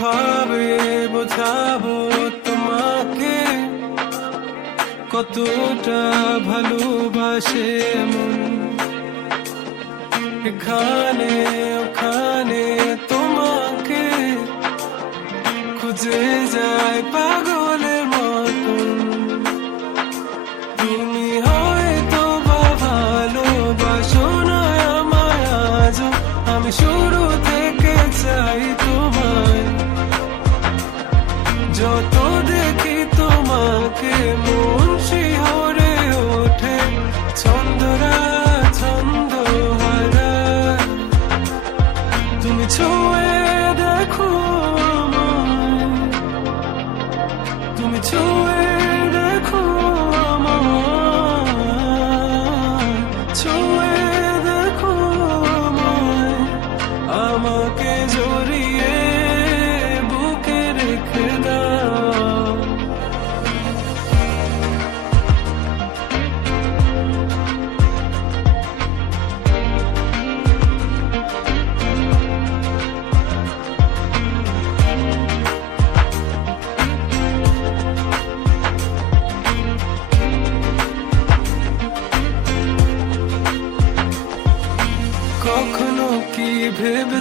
ভাবে বোঝাবো তোমাকে। কতটা ভালোবাসে মন।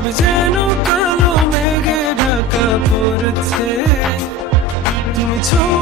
সব যেন কালো মেঘে ঢাকা পড়ছে। তুমি ছুঁয়ে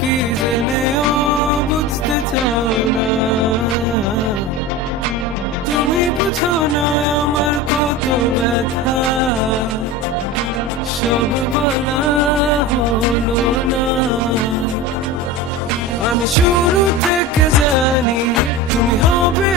কি বুঝতে চাও না তুমি বুঝো না আমার সব বলা না আমি শুরু থেকে জানি তুমি হবে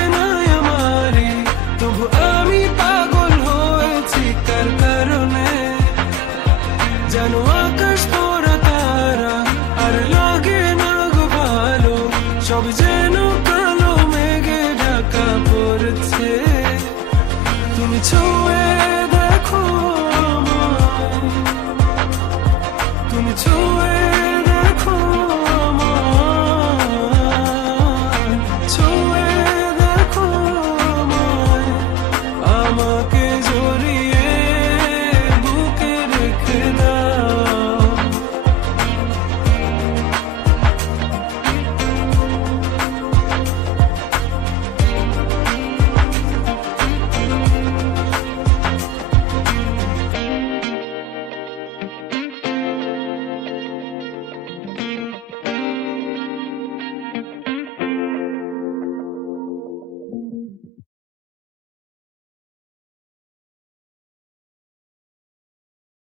তুমি ছুঁয়ে